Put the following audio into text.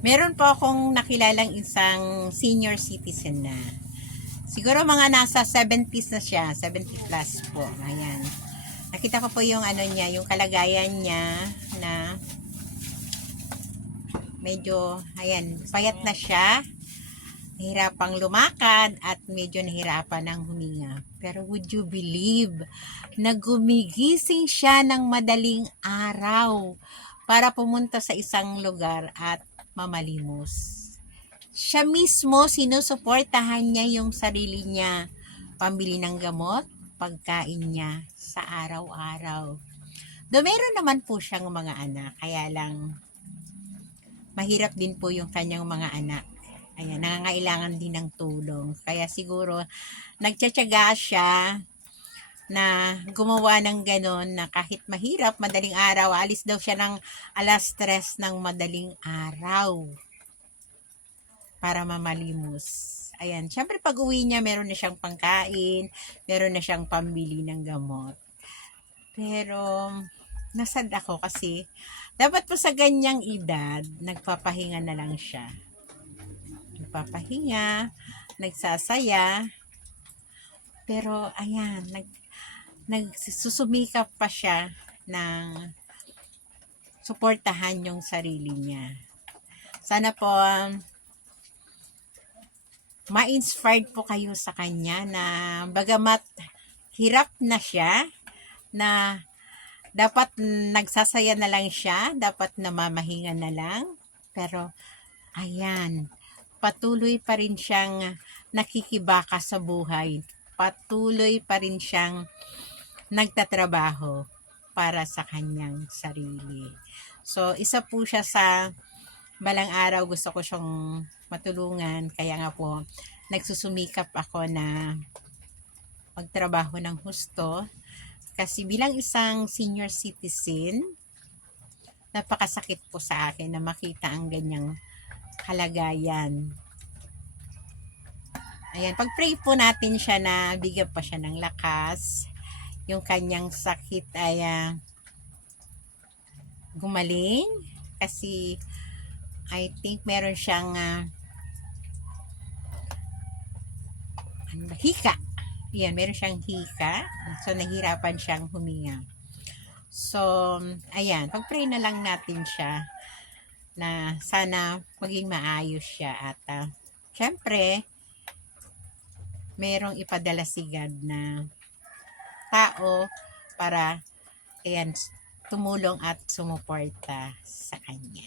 Meron po akong nakilalang isang senior citizen na. Siguro mga nasa 70s na siya, 70 plus po. Ayan. Nakita ko po yung ano niya, yung kalagayan niya na medyo, ayan, payat na siya. Nahirapang lumakad at medyo nahirapan ng huminga. Pero would you believe na gumigising siya ng madaling araw para pumunta sa isang lugar at mamalimos. Siya mismo sinusuportahan niya yung sarili niya, pambili ng gamot, pagkain niya sa araw-araw. Do meron naman po siyang mga anak, kaya lang mahirap din po yung kanyang mga anak. Ayan, nangangailangan din ng tulong. Kaya siguro, nagtsatsaga siya na gumawa ng ganon na kahit mahirap, madaling araw, alis daw siya ng 3:00 ng madaling araw para mamalimos. Ayan, syempre pag uwi niya, meron na siyang pangkain, meron na siyang pambili ng gamot. Pero, nasad ako kasi, dapat po sa ganyang edad, nagpapahinga na lang siya. Nagpapahinga, nagsasaya, pero ayan, nagsusumikap pa siya ng suportahan yung sarili niya. Sana po ma-inspired po kayo sa kanya na bagamat hirap na siya, na dapat nagsasaya na lang siya, dapat namamahinga na lang, pero ayan, patuloy pa rin siyang nakikibaka sa buhay, patuloy pa rin siyang nagtatrabaho para sa kanyang sarili. So, isa po siya sa balang araw gusto ko siyang matulungan. Kaya nga po, nagsusumikap ako na magtrabaho ng husto. Kasi bilang isang senior citizen, napakasakit po sa akin na makita ang ganyang kalagayan. Ayan, pag-pray po natin siya na bigyan pa siya ng lakas. Yung kanyang sakit ay gumaling. Kasi I think meron siyang hika. Yan, meron siyang hika. So, nahirapan siyang huminga. So, ayan, pag-pray na lang natin siya na sana maging maayos siya. At, syempre, merong ipadala si God na tao para, ayan, tumulong at sumuporta sa kanya.